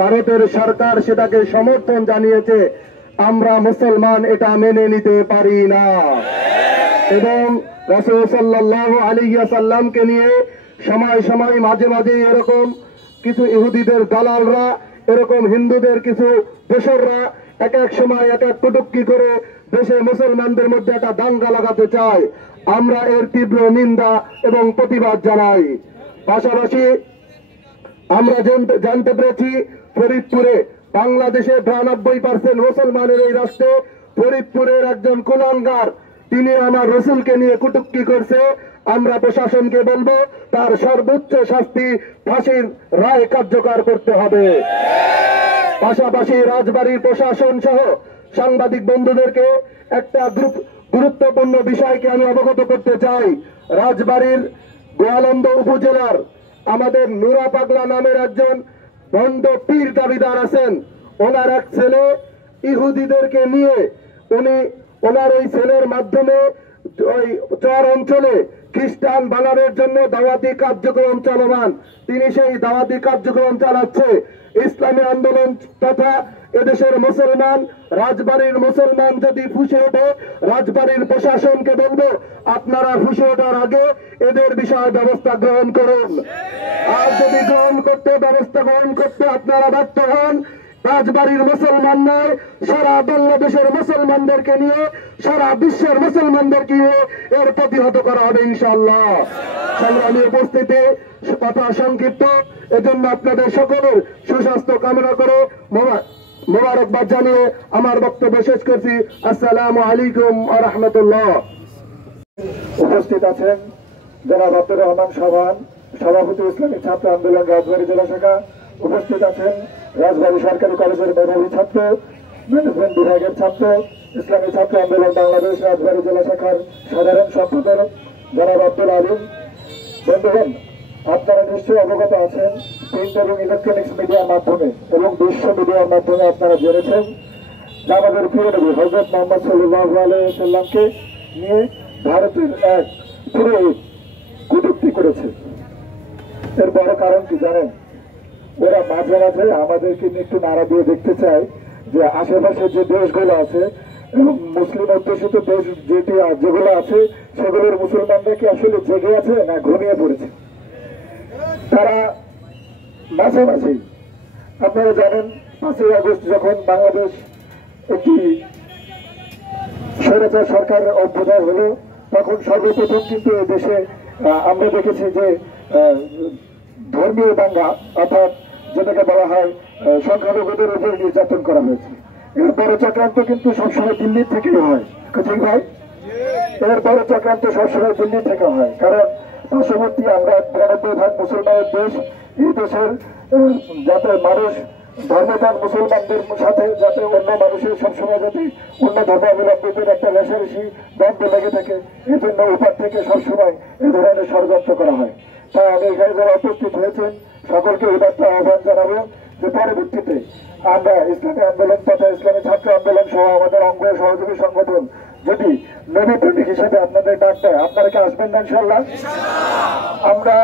ভারতের সরকার সেটাকে সমর্থন জানিয়েছে। আমরা মুসলমান এটা মেনে নিতে পারি না। এবং রাসূল সাল্লাল্লাহু আলাইহি ওয়াসাল্লামকে নিয়ে সময় সময় মাঝে মাঝে এরকম কিছু ইহুদিদের দালালরা, এরকম হিন্দুদের কিছু দোসররা এক এক সময় এক এক কটূক্তি করে দেশে মুসলমানদের মধ্যে একটা দাঙ্গা লাগাতে চায়। আমরা এর তীব্র নিন্দা এবং প্রতিবাদ জানাই। পাশাপাশি আমরা জানতে পেরেছি ফরিদপুরে, বাংলাদেশে 92% মুসলমানের এই রাষ্ট্রে ফরিদপুরের একজন কুলাঙ্গার, তিনি আমার রসুলকে নিয়ে কটূক্তি করছে। আমরা প্রশাসনকে বলবো তার সর্বোচ্চ শাস্তি ফাঁসির রায় কার্যকর করতে হবে। পাশাপাশি রাজবাড়ির প্রশাসন সহ সাংবাদিক বন্ধুদেরকে একটা গুরুত্বপূর্ণ বিষয়কে আমি অবগত করতে চাই। রাজবাড়ির গোয়ালন্দ উপজেলার আমাদের নুরা পাগলা নামের একজন ভণ্ড পীর দাবিদার আছেন। ওনার এক ছেলে ইহুদিদেরকে নিয়ে ওনার ওই ছেলের মাধ্যমে ওই চর অঞ্চলে খ্রিস্টান বানানোর জন্য দাওয়াতি কার্যক্রম চলমান। তিনি সেই দাওয়াতি কার্যক্রম চালাচ্ছে। ইসলামী আন্দোলন তথা এদেশের মুসলমান, রাজবাড়ির মুসলমান যদি ফুঁসে ওঠে, রাজবাড়ির প্রশাসনকে বলবো আপনারা ফুঁসে ওঠার আগে এদের বিষয়ে ব্যবস্থা গ্রহণ করুন। আর যদি ব্যবস্থা গ্রহণ করতে আপনারা ব্যর্থ হন, রাজবাড়ির মুসলমান নয়, সারা বাংলাদেশের মুসলমানদেরকে নিয়ে, সারা বিশ্বের মুসলমানদেরকে নিয়ে এর প্রতিহত করা হবে ইনশাআল্লাহ। সংগ্রামী উপস্থিতি, কথা সংক্ষিপ্ত, এজন্য আপনাদের সকলের সুস্বাস্থ্য কামনা করে মোবারকবাদ জানিয়ে আমার বক্তব্য শেষ করছি। আসসালামু আলাইকুম ওয়া রাহমাতুল্লাহ। উপস্থিত আছেন জনাব আব্দুর রহমান সাবান, সভাপতি ইসলামী ছাত্র আন্দোলন রাজবাড়ী জেলা শাখা। উপস্থিত আছেন রাজবাড়ী সরকারি কলেজের মেধাবী ছাত্র, ম্যানেজমেন্ট বিভাগের ছাত্র, ইসলামী ছাত্র আন্দোলন বাংলাদেশ রাজবাড়ী জেলা শাখার সাধারণ সম্পাদক জনাব আব্দুল আলিম। বন্ধুগণ, আপনারা নিশ্চয়ই অবগত আছেন, প্রিন্ট এবং ইলেকট্রনিক্স মিডিয়ার মাধ্যমে এবং বিশ্ব মিডিয়ার মাধ্যমে আপনারা জেনেছেন যে আমাদের প্রিয় নবী হযরত মুহাম্মদ সাল্লাল্লাহু আলাইহি ওয়াসাল্লামকে নিয়ে ভারতের এক পুরোহিত কটূক্তি করেছে। এর বড় কারণ কি জানেন? ওরা মাঝে মাঝে আমাদেরকে নিয়ে একটু নাড়া দিয়ে দেখতে চায় যে আশেপাশে যে দেশগুলো আছে এবং মুসলিম অধ্যুষিত দেশ যেগুলো আছে সেগুলোর মুসলমানরা কি আসলে জেগে আছে না ঘুমিয়ে পড়েছে। তারা মাঝে মাঝেই, আপনারা জানেন 5ই আগস্ট যখন বাংলাদেশ একটি স্বৈরাচার সরকার অভ্যুদয় হলো, তখন সর্বপ্রথম কিন্তু এই দেশে আমরা দেখেছি যে ধর্মীয় দাঙ্গা, অর্থাৎ যেটাকে বলা হয় সংখ্যালঘুদের উপর নির্যাতন করা হয়েছে। এর বড় চক্রান্ত কিন্তু সবসময় দিল্লির থেকেই হয়, ঠিক ভাই? এর বড় চক্রান্ত সবসময় দিল্লি থেকে হয়, কারণ পার্শ্ববর্তী আমরা 93% মুসলমানের দেশ। এই দেশের যাতে মানুষ ধর্মপ্রাণ মুসলমানদের সাথে যাতে অন্য মানুষের সবসময় যাতে অন্য ধর্মাবলম্বীদের একটা রেশারেশি দ্বন্দ্ব লেগে থাকে, এই জন্য উপর থেকে সবসময় এই ধরনের ষড়যন্ত্র করা হয়। তাই আমি এখানে যারা উপস্থিত হয়েছেন সকলকে উদাত্ত আহ্বান জানাবো যে পরবর্তীতে আমরা ইসলামী আন্দোলন তথা ইসলামী ছাত্র আন্দোলন সহ আমাদের অঙ্গ সহযোগী সংগঠন যদি নবীপ্রেমিক হিসেবে আপনাদের ডাক দেয়, আপনারা কি আসবেন না ইনশাআল্লাহ? আমরা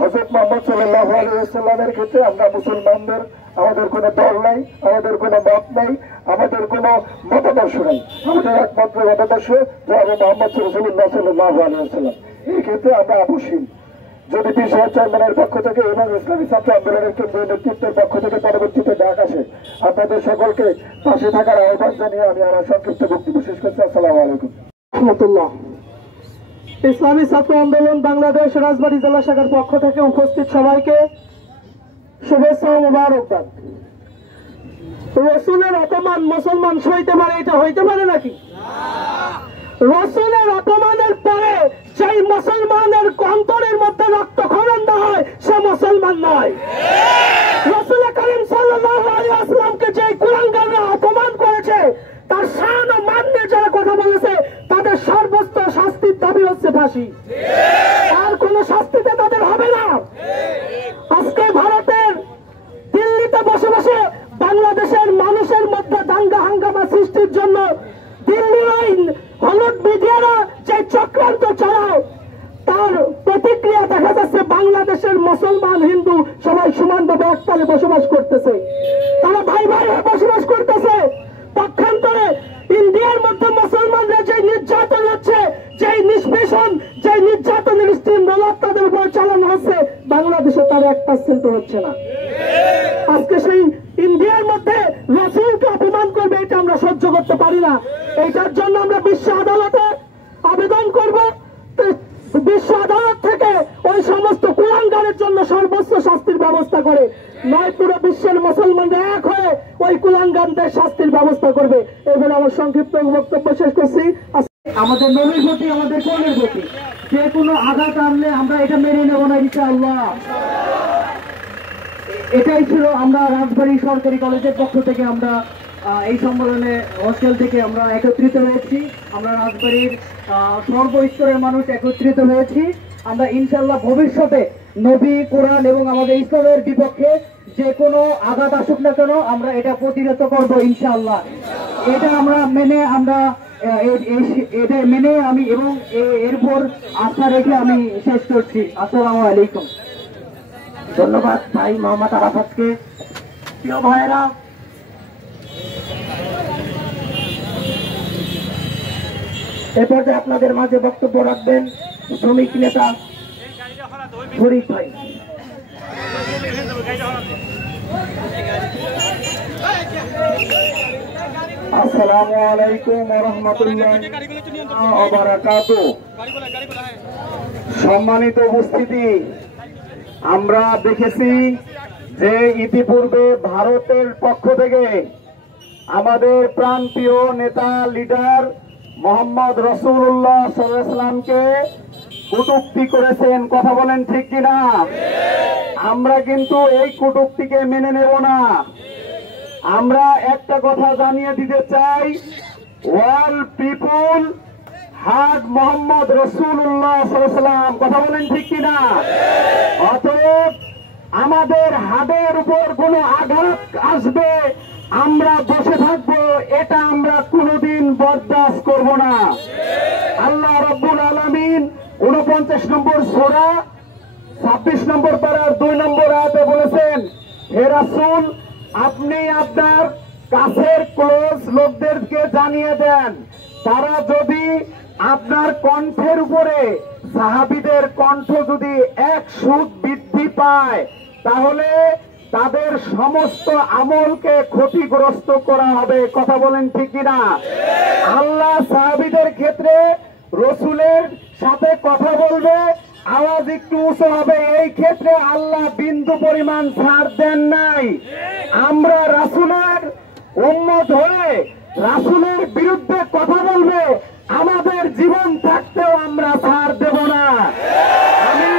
হযরত মুহাম্মদ সাল্লাল্লাহু আলাইহি ওয়াসাল্লামের ক্ষেত্রে আমরা মুসলমানদের আমাদের কোনো দল নাই, আমাদের কোনো মত নাই, আমাদের কোনো মতাদর্শ নাই। আমাদের একমাত্র মতাদর্শ জনাব মুহাম্মদ রাসূলুল্লাহ সাল্লাল্লাহু আলাইহি ওয়াসাল্লাম। এই ক্ষেত্রে আমরা আপোষহীন। যদি পীর সাহেব চেয়ারম্যানের পক্ষ থেকে এবং ইসলামী ছাত্র আন্দোলনের কেন্দ্রীয় নেতৃত্বের পক্ষ থেকে পরবর্তীতে ডাক আসে, আপনাদের সকলকে পাশে থাকার আহ্বান জানিয়ে আমি আমার সংক্ষিপ্ত বক্তব্য শেষ করছি। আসসালামু আলাইকুম রহমতুল্লাহ। ইসলামী ছাত্র আন্দোলন বাংলাদেশ রাজবাড়ী জেলা শাখার পক্ষ থেকে উপস্থিত সবাইকে শুভেচ্ছা ও মোবারকবাদ। রসুলের অপমান মুসলমান সইতে পারে, এটা হইতে পারে নাকি? রসুলের অপমানের পরে সেই মুসলমানের অন্তরের মধ্যে রক্তক্ষরণ না হয় সে মুসলমান নয়। রাসূল করিম সাল্লাল্লাহু আলাইহি ওয়াসাল্লামকে যে কুলাঙ্গাররা অপমান করেছে, তার শান ও মান নিয়ে যারা কথা বলেছে, তাদের সর্বোচ্চ শাস্তির দাবি হচ্ছে ফাঁসি। আর কোন শাস্তিতে তাদের হবে না। আজকে ভারতের দিল্লিতে বসে বসে বাংলাদেশের মানুষের মধ্যে দাঙ্গা হাঙ্গামা সৃষ্টির জন্য দিল্লির হলুদ মিডিয়ারা যে চক্রান্ত চালায়, তার প্রতিক্রিয়া দেখা যাচ্ছে বাংলাদেশের মুসলমান হিন্দু সবাই সমানভাবে একতালে বসবাস করতেছে, তারা ভাই ভাই হয়ে বসবাস করতেছে। পক্ষান্তরে ইন্ডিয়ার মধ্যে মুসলমানরা যে নির্যাতন হচ্ছে, যে নিষ্পেষণ, যে নির্যাতনের স্টিম রোলার তাদের উপর চালানো হচ্ছে, বাংলাদেশে তার 1% হচ্ছে না। আজকে সেই ইন্ডিয়ার মধ্যে রাসূলকে অপমান করবে, এটা আমরা সহ্য করতে পারি না। এইটার জন্য আমরা বিশ্ব আদালতে আবেদন করব, বিশ্ব আদালত থেকে ওই সমস্ত কুলাঙ্গারের জন্য সর্বোচ্চ শাস্তির ব্যবস্থা করে, নয় পুরো বিশ্বের মুসলমানরা এক হয়ে ওই কুলাঙ্গারদের শাস্তির ব্যবস্থা করবে। এবার আমার সংক্ষিপ্ত বক্তব্য শেষ করছি। আমাদের নবীর প্রতি, আমাদের কোনের প্রতি যে কোনো আঘাত আনলে আমরা এটা মেনে নেব না ইনশাআল্লাহ। এটাই ছিল আমরা রাজবাড়ী সরকারি কলেজের পক্ষ থেকে আমরা এই সম্মেলনে হোস্টেল থেকে আমরা একত্রিত হয়েছি। আমরা রাজবাড়ীর সর্বস্তরের মানুষ একত্রিত হয়েছি। আমরা ইনশাআল্লাহ ভবিষ্যতে নবী, কোরআন এবং আমাদের ইসলামের বিপক্ষে যে কোনো আঘাত আসুক না কেন আমরা এটা প্রতিরোধ করবো ইনশাআল্লাহ। এটা আমরা মেনে এটা মেনে আমি এবং এরপর আস্থা রেখে আমি শেষ করছি। আসসালামু আলাইকুম। ধন্যবাদ ভাই মোহাম্মদ আরাফাতকে। প্রিয় ভাইয়েরা, এ পর্যায়ে আপনাদের মাঝে বক্তব্য রাখবেন শ্রমিক নেতা ফরিদ ভাই। আসসালামু আলাইকুম ওয়া রাহমাতুল্লাহি ওয়া বারাকাতুহু। সম্মানিত উপস্থিতি, আমরা দেখেছি যে ইতিপূর্বে ভারতের পক্ষ থেকে আমাদের প্রাণপ্রিয় নেতা লিডার মোহাম্মদ রাসূলুল্লাহ সাল্লাল্লাহু আলাইহি ওয়াসাল্লামকে কটূক্তি করেছেন। কথা বলেন ঠিক কিনা? আমরা কিন্তু এই কটূক্তিকে মেনে নেব না। আমরা একটা কথা জানিয়ে দিতে চাই, অল পিপুল হার্ট মোহাম্মদ রাসূলুল্লাহ সাল্লাল্লাহু আলাইহি ওয়াসাল্লাম। কথা বলেন ঠিক কিনা? অতএব আমাদের হাড়ের উপর কোনো আঘাত আসবে, আমরা বসে থাকবো, এটা আমরা কোনোদিন বরদাস্ত করব না। আল্লাহ রাব্বুল আলামিন 49 নম্বর সূরা 26 নম্বর পারার 2 নম্বর আয়াতে বলেছেন, হে রাসূল, আপনি আপনার কাছের ক্লোজ লোকদেরকে জানিয়ে দেন, তারা যদি আপনার কণ্ঠের উপরে সাহাবীদের কণ্ঠ যদি 1 সুদ বৃদ্ধি পায়, তাহলে তাদের সমস্ত আমলকে ক্ষতিগ্রস্ত করা হবে। কথা বলেন ঠিক কিনা? আল্লাহ সাহাবীদের ক্ষেত্রে রসুলের সাথে কথা বলবে, আওয়াজ একটু উঁচু হবে, এই ক্ষেত্রে আল্লাহ বিন্দু পরিমাণ ছাড় দেন নাই। আমরা রাসূলের উম্মত হয়ে রাসূলের বিরুদ্ধে কথা বলবে, আমাদের জীবন থাকতেও আমরা ছাড় দেব না। আমি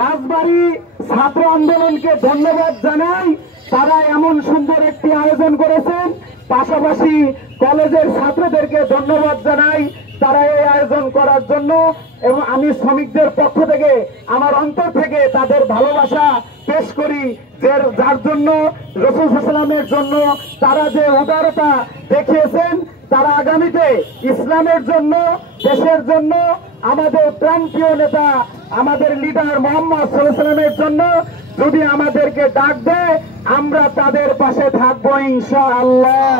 রাজবাড়ী ছাত্র আন্দোলনকে ধন্যবাদ জানাই, তারা এমন সুন্দর একটি আয়োজন করেছেন। পাশাপাশি কলেজের ছাত্রদেরকে ধন্যবাদ জানাই তারা এই আয়োজন করার জন্য, এবং আমি শ্রমিকদের পক্ষ থেকে আমার অন্তর থেকে তাদের ভালোবাসা পেশ করি, যে যার জন্য রাসূল সাল্লাল্লাহু আলাইহি ওয়াসাল্লামের জন্য তারা যে উদারতা দেখিয়েছেন, তারা আগামীতে ইসলামের জন্য, দেশের জন্য, আমাদের প্রাণপ্রিয় নেতা, আমাদের লিডার মোহাম্মদ সাল্লাল্লাহু আলাইহি ওয়াসাল্লামের জন্য যদি আমাদেরকে ডাক দেয়, আমরা তাদের পাশে থাকবো ইনশাআল্লাহ।